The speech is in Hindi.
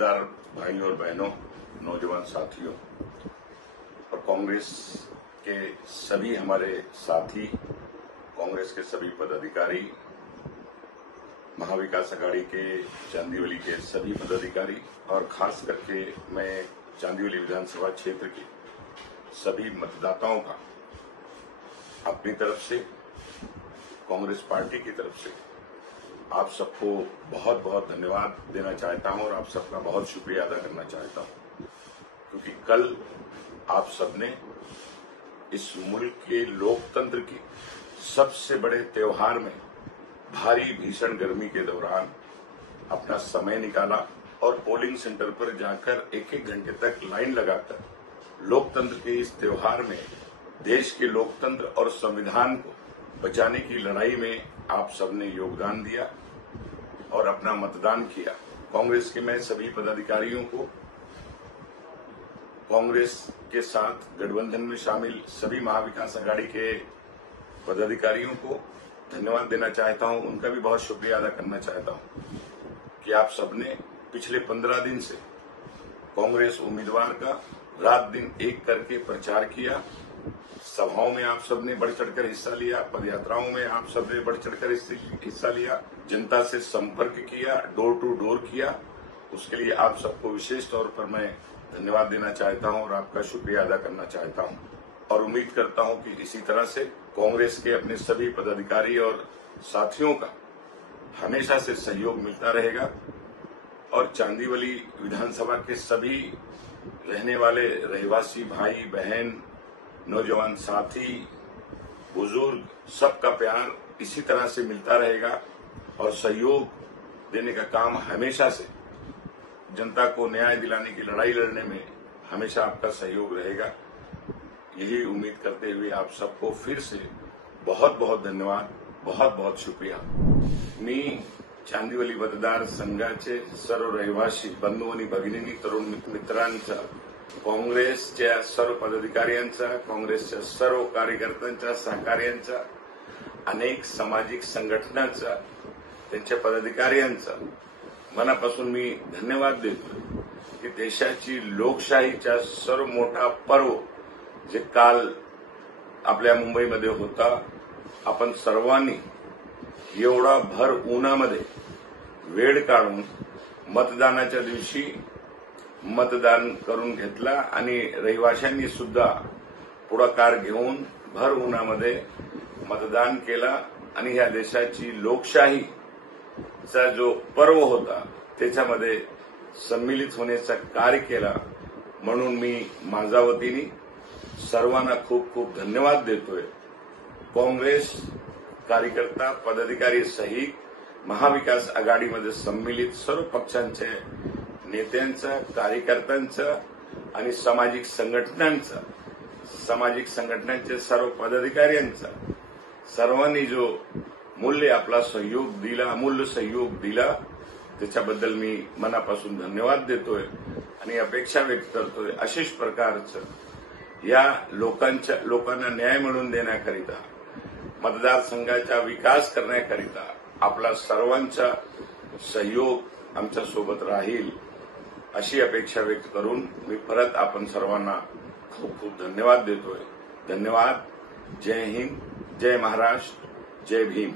मतदार भाइयों और बहनों, नौजवान साथियों और कांग्रेस के सभी हमारे साथी, कांग्रेस के सभी पदाधिकारी, महाविकास अघाड़ी के चांदीवली के सभी पदाधिकारी और खास करके मैं चांदीवली विधानसभा क्षेत्र के सभी मतदाताओं का अपनी तरफ से, कांग्रेस पार्टी की तरफ से आप सबको बहुत बहुत धन्यवाद देना चाहता हूं और आप सबका बहुत शुक्रिया अदा करना चाहता हूं, क्योंकि कल आप सबने इस मुल्क के लोकतंत्र के सबसे बड़े त्योहार में भारी भीषण गर्मी के दौरान अपना समय निकाला और पोलिंग सेंटर पर जाकर एक एक घंटे तक लाइन लगाकर लोकतंत्र के इस त्योहार में देश के लोकतंत्र और संविधान को बचाने की लड़ाई में आप सबने योगदान दिया और अपना मतदान किया। कांग्रेस के मैं सभी पदाधिकारियों को, कांग्रेस के साथ गठबंधन में शामिल सभी महाविकास अघाड़ी के पदाधिकारियों को धन्यवाद देना चाहता हूं, उनका भी बहुत शुक्रिया अदा करना चाहता हूं कि आप सबने पिछले 15 दिन से कांग्रेस उम्मीदवार का रात दिन एक करके प्रचार किया। सभाओं में आप सबने बढ़ चढ़कर हिस्सा लिया, पदयात्राओं में आप सबने बढ़ चढ़कर हिस्सा लिया, जनता से संपर्क किया, डोर टू डोर किया। उसके लिए आप सबको विशेष तौर पर मैं धन्यवाद देना चाहता हूं और आपका शुक्रिया अदा करना चाहता हूं और उम्मीद करता हूं कि इसी तरह से कांग्रेस के अपने सभी पदाधिकारी और साथियों का हमेशा से सहयोग मिलता रहेगा और चांदीवली विधानसभा के सभी रहने वाले रहवासी भाई बहन, नौजवान साथी, बुजुर्ग, सबका प्यार इसी तरह से मिलता रहेगा और सहयोग देने का काम हमेशा से जनता को न्याय दिलाने की लड़ाई लड़ने में हमेशा आपका सहयोग रहेगा। यही उम्मीद करते हुए आप सबको फिर से बहुत बहुत धन्यवाद, बहुत बहुत शुक्रिया। मी चांदीवली मतदार संघाचे सर्व रहिवासी बंधू आणि भगिनींनी, तरुण मित्रांचा, काँग्रेसच्या सर्व पदाधिकाऱ्यांचा, काँग्रेसच्या सर्व कार्यकर्त्यांचा, सहकार्यांचा, अनेक सामाजिक संघटनांचा, त्यांच्या पदाधिकाऱ्यांचा मनापासून मी धन्यवाद देतो की देशाची लोकशाहीचा सर्व मोठा पर्व जे काल आपल्या मुंबईमध्ये होता, आपण सर्वांनी एवढा भर उन्हामध्ये वेळ काढून मतदानाच्या दिवशी मतदान करून घेतला आणि रहिवाशांनी सुद्धा पुढाकार घेऊन भर उन्हामध्ये मतदान केला आणि या देशाची लोकशाहीचा जो पर्व होता त्याच्यामध्ये सम्मिलित होण्याचं कार्य केला। म्हणून मी माझ्या वतीने सर्वांना खूप खूप धन्यवाद देतोय। काँग्रेस कार्यकर्ता पदाधिकारी सहित महाविकास आघाडीमध्ये सम्मिलित सर्व पक्षांचे नेत्यांचा, कार्यकर्त्यांचा आणि सामाजिक संघटनांचे सर्व पदाधिकाऱ्यांचा, सर्वांनी जो आपला सहयोग दिला, अमूल्य सहयोग दिला, त्याच्याबद्दल मी मनापासून धन्यवाद देतोय आणि अपेक्षा व्यक्त करतोय अशाच प्रकारचं या लोकांना न्याय मिळवून देण्याकरिता, मतदारसंघाचा विकास करण्याकरिता आपला सर्वांचा सहयोग आमच्या सोबत राहील अशी अपेक्षा व्यक्त करून मी परत आपण सर्वांना खूप खूप धन्यवाद देतोय। धन्यवाद। जय हिंद, जय महाराष्ट्र, जय भीम।